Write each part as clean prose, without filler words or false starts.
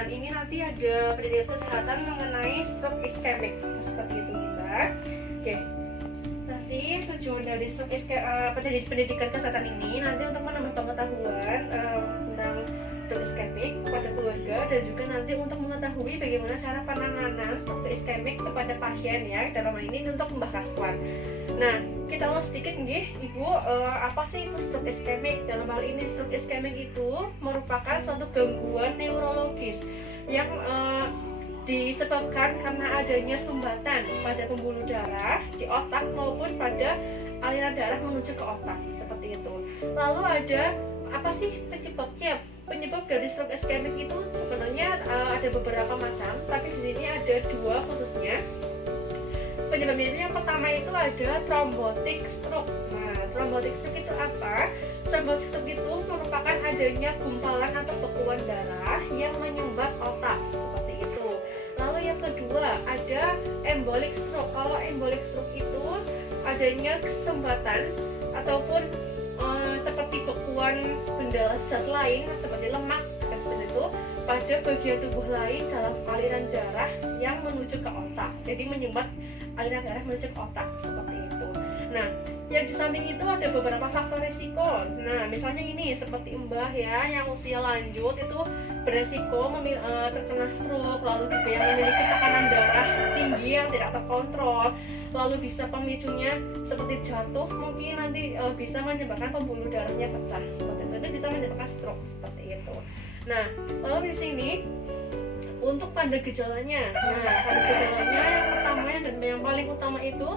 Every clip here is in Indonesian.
Dan ini nanti ada pendidikan kesehatan mengenai stroke iskemik seperti itu Mbak. Oke. Nanti tujuan dari stroke pendidikan kesehatan ini nanti untuk menambah pengetahuan tentang stroke iskemik kepada keluarga, dan juga nanti untuk mengetahui bagaimana cara penanganan stroke iskemik kepada pasien ya, dalam hal ini untuk Mbah Kaswan. Nah, kita ulas sedikit nggih Ibu, apa sih itu stroke iskemik? Dalam hal ini stroke iskemik itu merupakan suatu gangguan neurologis yang disebabkan karena adanya sumbatan pada pembuluh darah di otak maupun pada aliran darah menuju ke otak, seperti itu. Lalu ada apa sih penyebabnya? Penyebab dari stroke iskemik itu sebenarnya ada beberapa macam, tapi di sini ada dua khususnya. Penyebabnya itu yang pertama itu ada thrombotic stroke. Nah, thrombotic stroke itu apa? Thrombotic stroke itu merupakan adanya gumpalan atau bekuan darah yang menyumbat otak, seperti itu. Lalu yang kedua ada embolic stroke. Kalau embolic stroke itu adanya sumbatan ataupun seperti bekuan benda zat lain seperti lemak dan seperti itu pada bagian tubuh lain dalam aliran darah yang menuju ke otak. Jadi menyumbat aliran darah menuju ke otak, seperti itu. Nah, yang di samping itu ada beberapa faktor risiko. Nah, misalnya ini seperti Mbah ya, yang usia lanjut itu beresiko terkena stroke, lalu juga yang memiliki tekanan darah tinggi yang tidak terkontrol, lalu bisa pemicunya seperti jatuh, mungkin nanti bisa menyebabkan pembuluh darahnya pecah, seperti itu bisa menyebabkan stroke, seperti itu. Nah, lalu di sini untuk tanda gejalanya, tanda gejalanya yang pertama dan yang paling utama itu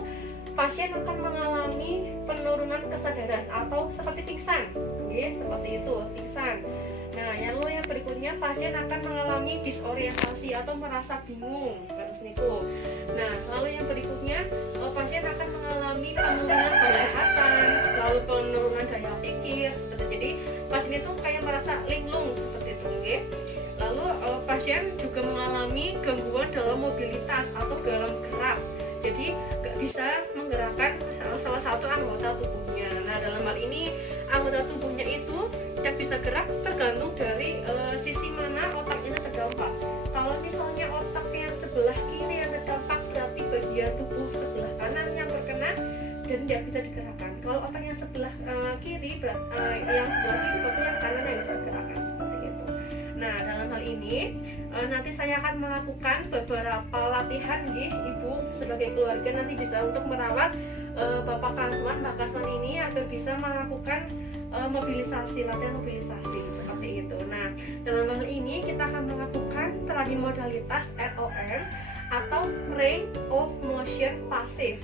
pasien akan mengalami penurunan kesadaran atau seperti pingsan, seperti itu, pingsan. Nah, yang berikutnya pasien akan mengalami disorientasi atau merasa bingung, terus niku. Nah, lalu yang berikutnya pasien akan mengalami penurunan penglihatan, lalu penurunan daya pikir, seperti. Jadi pasien itu kayak merasa linglung, seperti itu, Lalu pasien juga mengalami gangguan dalam mobilitas atau dalam gerak. Jadi nggak bisa menggerakkan salah satu anggota tubuhnya. Nah, dalam hal ini anggota tubuhnya itu yang bisa gerak tergantung dari sisi mana otak ini terdampak. Kalau misalnya otak yang sebelah kiri yang terdampak, berarti bagian tubuh sebelah kanan yang terkena dan tidak bisa digerakkan. Kalau otak yang sebelah kiri, yang sebelah kiri berarti yang kanan yang bisa digerakkan, seperti itu. Nah, dalam hal ini nanti saya akan melakukan beberapa latihan Ibu sebagai keluarga nanti bisa untuk merawat Bapak Kaswan, Mbak Kaswan ini agar bisa melakukan mobilisasi, latihan mobilisasi, seperti itu. Nah, dalam hal ini kita akan melakukan terapi modalitas ROM atau range of motion passive.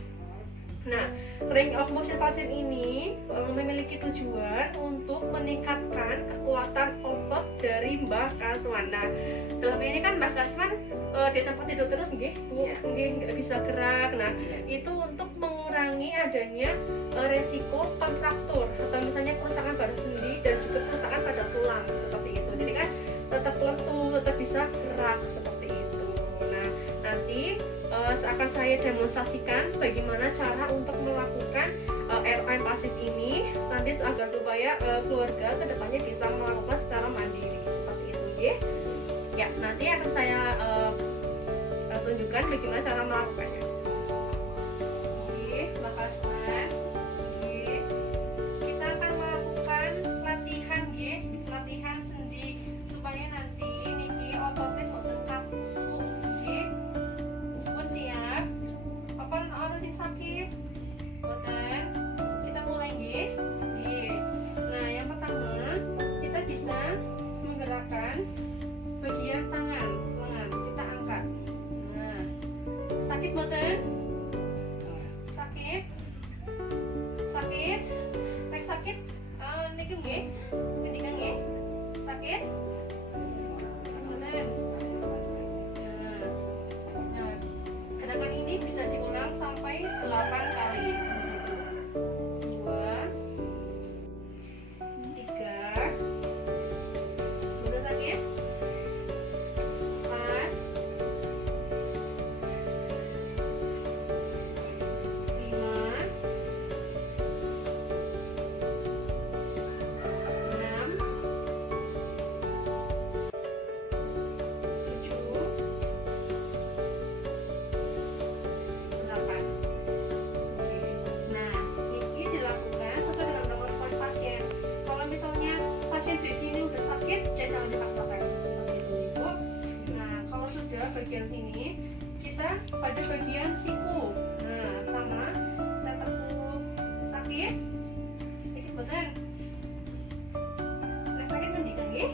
Nah, range of motion passive ini memiliki tujuan untuk meningkatkan kekuatan otot dari Mbah Kaswan. Nah, dalam ini kan Mbah Kaswan di tempat tidur terus Bu, nggak bisa gerak. Nah, itu untuk mengurangi adanya resiko kontraktur atau misalnya kerusakan pada sendi dan juga kerusakan pada tulang, seperti itu. Jadi kan tetap lentur, tetap bisa gerak, seperti itu. Nah, nanti akan saya demonstrasikan bagaimana cara untuk melakukan ROM pasif ini nanti agar supaya keluarga kedepannya bisa melakukan secara mandiri, seperti itu ya. Nanti akan saya tunjukkan bagaimana cara melakukannya. Mbak Kaswan, kita akan melakukan latihan latihan sendi supaya nanti niki ototnya boten cabut. Pun siap. Apa ono sing sakit? Boten. Kita mulai Nah, yang pertama kita bisa menggerakkan bagian tangan, lengan kita angkat. Nah, sakit boten? Sakit? Sakit? Sakit? Niki nggih? Kendikan nggih? Sakit? Boten. Nah, gerakan ini bisa diulang sampai 8 kali. 2 3 Boten sakit? 4 5 6 bagian sini, kita pada bagian siku. Nah, sama kita tekuk. Sakit? Sakit boten? Nek sakit ngendikan nggih?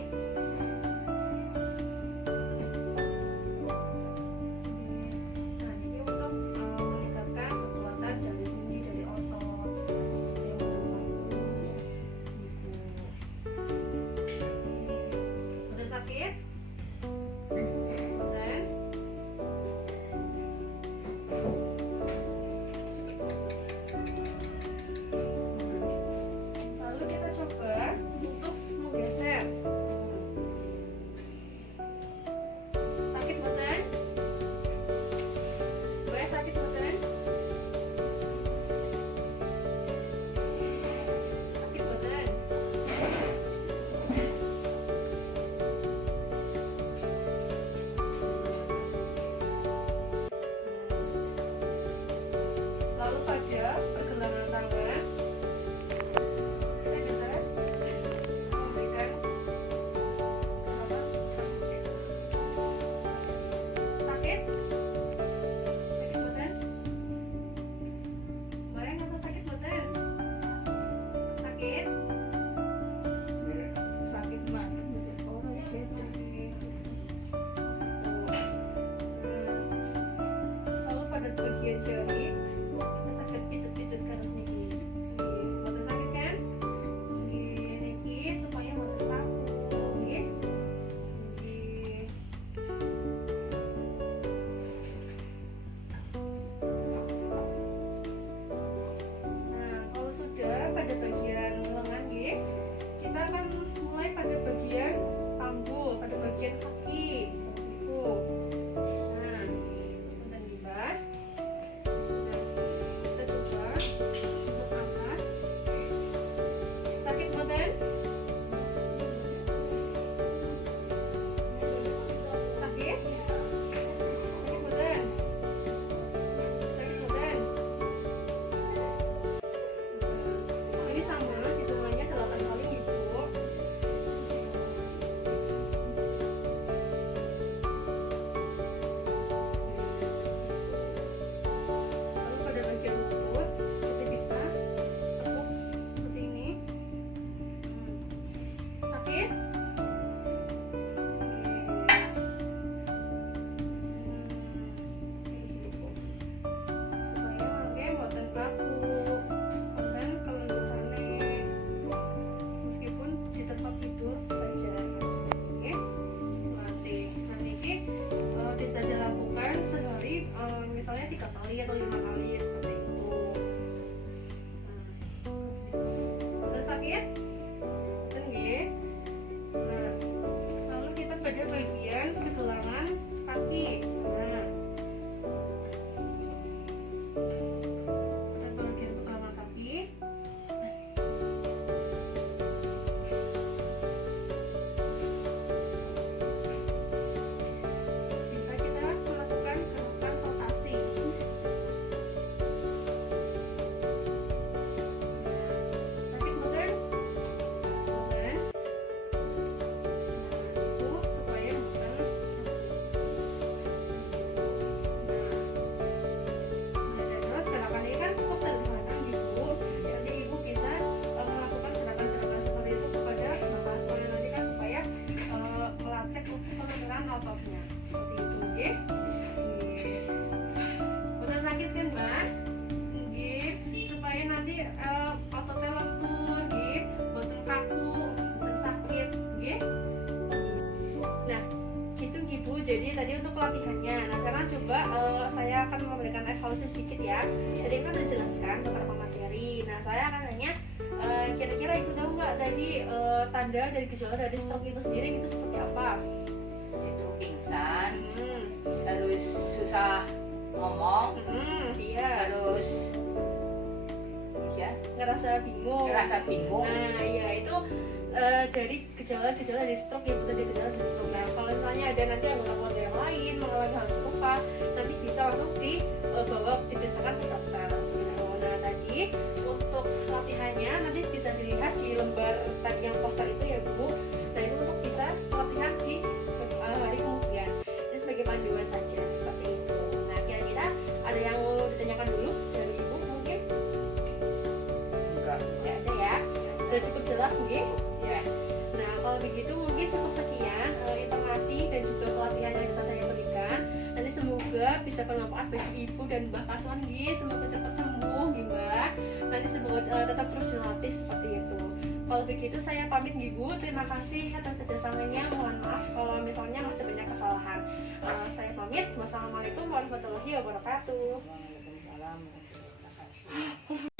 Nah, ini untuk meningkatkan kekuatan dari sendi, dari otot supaya betul-betul boten sakit? Boten? Lalu kita coba untuk menggeser. Sakit boten? Boleh sakit boten? Sakit boten? Lalu pada pergelangan tangan kita geser, memberikan sakit? Sakit boten? Boleh nggak sakit boten? Sakit? Sakit banget orang gitu. Lalu pada bagian jari kita sakit pijet-pijet ke atas niki. Boten sakit kan? Niki supaya boten kaku. Nggih. Nggih. Nah, kalau sudah pada bagian lengan nggih, kita akan mulai pada bagian panggul, pada bagian kaki. Itu. Nah, punten nggih, Mbak. Nah, kita coba untuk angkat. Sakit boten? Sakit? Sakit boten? Sakit boten? Ini sama, hitungannya 8 kali Ibu. Lalu pada bagian lutut kita bisa tekuk seperti ini. Sakit? Supaya mangke boten kaku, boten kelendurane. Meskipun di tempat tidur saja. Oke? Nanti ini bisa dilakukan sehari misalnya 3 kali atau 5 kali seperti itu. Boten sakit? Boten nggih? Nah, lalu kita pada bagian pergelangan kaki. Nah, pada bagian pergelangan kaki bisa kita melakukan gerakan rotasi. Sakit boten? Boten? Itu supaya boten. Nah, terus gerakan ini kan cukup sederhana gitu. Jadi ibu bisa melakukan gerakan-gerakan seperti itu kepada bapak supaya nanti kan supaya melatih pengeluaran ototnya seperti itu, nggih. Nggih. Boten sakit kan, Mbak? Nggih, supaya nanti ototnya lentur, nggih, boten kaku, boten sakit, nggih. Nah, gitu Ibu. Jadi tadi untuk pelatihannya. Nah, sekarang coba saya akan memberikan evaluasi sedikit ya. Tadi kan udah jelaskan beberapa materi. Nah, saya akan nanya kira-kira Ibu tahu nggak tadi tanda dari gejala dari stroke itu sendiri itu seperti apa? Itu pingsan, Hmm. terus susah ngomong, Iya. terus ya Ngerasa bingung. ngerasa bingung. Nah, iya itu dari gejala-gejala dari stroke ya, dari gejala dari stroke. Nah, kalau misalnya ada nanti anggota keluarga yang lain mengalami hal serupa, nanti bisa langsung dibawa diperiksakan ke dokter. Nah, tadi untuk latihannya nanti bisa dilihat di lembar tadi yang poster itu ya Bu. Nah, itu untuk bisa pelatihan di hari kemudian. Ini sebagai panduan saja. Sudah cukup jelas nggih? Ya. Nah, kalau begitu mungkin cukup sekian informasi dan juga pelatihan yang bisa saya berikan. Nanti semoga bisa bermanfaat bagi ibu dan Mbah Kaswan nggih. Semoga cepat sembuh nggih, Mbak. Nanti semoga tetap terus dilatih seperti itu. Kalau begitu saya pamit nggih, Bu. Terima kasih atas kerjasamanya. Mohon maaf kalau misalnya masih banyak kesalahan. Saya pamit. Wassalamualaikum warahmatullahi wabarakatuh. Waalaikumsalam warahmatullahi wabarakatuh.